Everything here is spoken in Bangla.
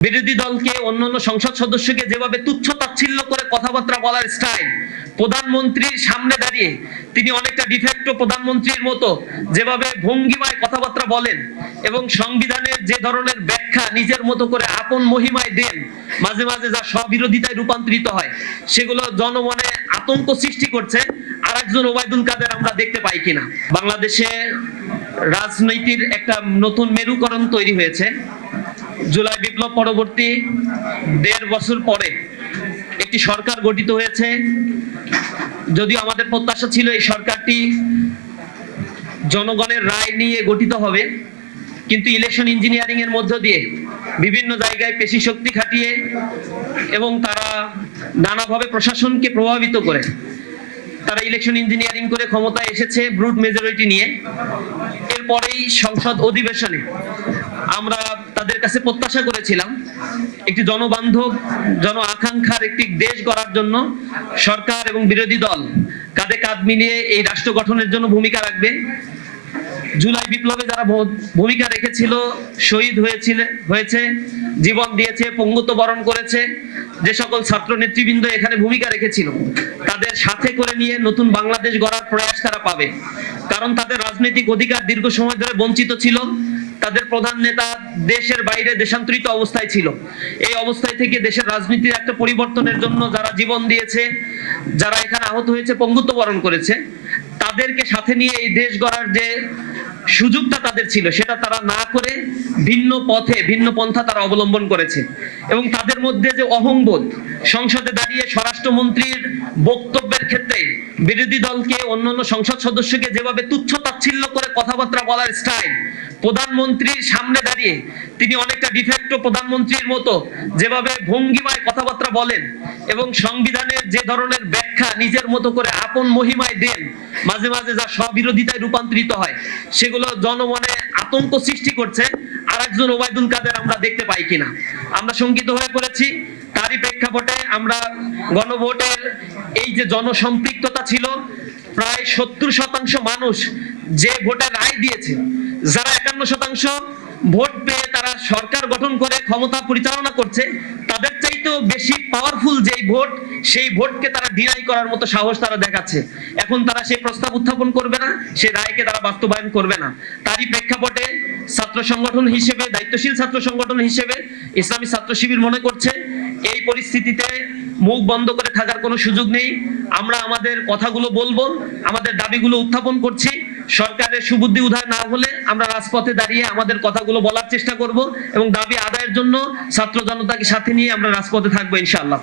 বিরোধী দলকে অন্যান্য সংসদ সদস্যকে যেভাবে তুচ্ছ তাচ্ছিল্য করে কথাবার্তা বলার স্টাইল, প্রধানমন্ত্রীর সামনে দাঁড়িয়ে তিনি অনেকটা ডিফেক্টো প্রধানমন্ত্রীর মতো যেভাবে ভঙ্গিমায় কথাবার্তা বলেন এবং সংবিধানের যে ধরনের ব্যাখ্যা নিজের মতো করে আপন মহিমায় দেন, মাঝে মাঝে যা স্ববিরোধিতায় রূপান্তরিত হয়, সেগুলো জনমনে আতঙ্ক সৃষ্টি করছে। আর একজন ওবায়দুল কাদের আমরা দেখতে পাই কিনা। বাংলাদেশে রাজনীতির একটা নতুন মেরুকরণ তৈরি হয়েছে। জুলাই বিপ্লব পরবর্তী ১.৫ বছর পরে একটি সরকার গঠিত হয়েছে। যদিও আমাদের প্রত্যাশা ছিল এই সরকারটি জনগণের রায় নিয়ে গঠিত হবে, কিন্তু ইলেকশন ইঞ্জিনিয়ারিং এর মধ্য দিয়ে বিভিন্ন জায়গায় পেশি শক্তি খাটিয়ে এবং তারা নানাভাবে প্রশাসনকে প্রভাবিত করে তারা ইলেকশন ইঞ্জিনিয়ারিং করে ক্ষমতায় এসেছে ব্রুট মেজরিটি নিয়ে। এরপরেই সংসদ অধিবেশনে আমরা তাদের কাছে প্রত্যাশা করেছিলাম একটি জনবান্ধব জন আকাঙ্ক্ষার একটি দেশ গড়ার জন্য সরকার এবং বিরোধী দল কাঁধে কাঁধ মিলিয়ে এই রাষ্ট্র গঠনের জন্য ভূমিকা রাখবে। জুলাই বিপ্লবে যারা ভূমিকা রেখেছিল, শহীদ হয়েছে, জীবন দিয়েছে, পঙ্গুত্ব বরণ করেছে, যে সকল ছাত্র নেতৃবৃন্দ এখানে ভূমিকা রেখেছিল, তাদের সাথে করে নিয়ে নতুন বাংলাদেশ গড়ার প্রয়াস তারা পাবে। কারণ তাদের রাজনৈতিক অধিকার দীর্ঘ সময় ধরে বঞ্চিত ছিল। তাদের প্রধান নেতা দেশের বাইরে দেশান্তরিত অবস্থায় ছিল। এই অবস্থায় থেকে দেশের রাজনীতির একটা পরিবর্তনের জন্য যারা জীবন দিয়েছে, যারা এখানে আহত হয়েছে, পঙ্গুত্ব বরণ করেছে, তাদেরকে সাথে নিয়ে এই দেশ গড়ার যে সুযোগটা তাদের ছিল, সেটা তারা না করে ভিন্ন পথে ভিন্ন পন্থা তারা অবলম্বন করেছে। এবং তাদের মধ্যে যে অহংবোধ, সংসদে দাঁড়িয়ে স্বরাষ্ট্রমন্ত্রীর বক্তব্যের ক্ষেত্রে বিরোধী দলকে অন্যান্য সংসদ সদস্যকে যেভাবে তুচ্ছ তাচ্ছিল্য করে কথাবার্তা বলার স্টাইল, প্রধানমন্ত্রীর সামনে দাঁড়িয়ে তিনি অনেকটা ডিফেক্টো প্রধানমন্ত্রীর মতো যেভাবে ভঙ্গিমায় কথাবার্তা বলেন এবং সংবিধানের যে ধরনের ব্যাখ্যা নিজের মতো করে আপন মহিমায় দেন, মাঝে মাঝে যা স্ববিরোধিতায় রূপান্তরিত হয়, সেগুলো জনমনে আতঙ্ক সৃষ্টি করছে। আর একজন ওবায়দুল কাদের আমরা দেখতে পাই কিনা। আমরা শঙ্কিত হয়ে পড়েছি। তারই প্রেক্ষাপটে আমরা গণভোটের এই যে জনসম্পৃক্ততা ছিল, প্রায় ৭০% মানুষ যে ভোটে রায় দিয়েছে, যারা ৫১% ভোট পেয়ে তারা সরকার গঠন করে ক্ষমতা পরিচালনা করছে, তাদের চাইতেও বেশি পাওয়ারফুল যেই ভোট, সেই ভোটকে তারা ডিনাই করার মতো সাহস তারা দেখাচ্ছে। এখন তারা সেই প্রস্তাব উত্থাপন করবে না, সেই রায়কে তারা বাস্তবায়ন করবে না। তারই প্রেক্ষাপটে ছাত্র সংগঠন হিসেবে, দায়িত্বশীল ছাত্র সংগঠন হিসেবে ইসলামী ছাত্র শিবির মনে করছে এই পরিস্থিতিতে মুখ বন্ধ করে থাকার কোনো সুযোগ নেই। আমরা আমাদের কথাগুলো বলবো, আমাদের দাবিগুলো উত্থাপন করছি। সরকারের সুবুদ্ধি উদয় না হলে আমরা রাজপথে দাঁড়িয়ে আমাদের কথাগুলো বলার চেষ্টা করব এবং দাবি আদায়ের জন্য ছাত্র জনতাকে সাথে নিয়ে আমরা রাজপথে থাকবো ইনশাআল্লাহ।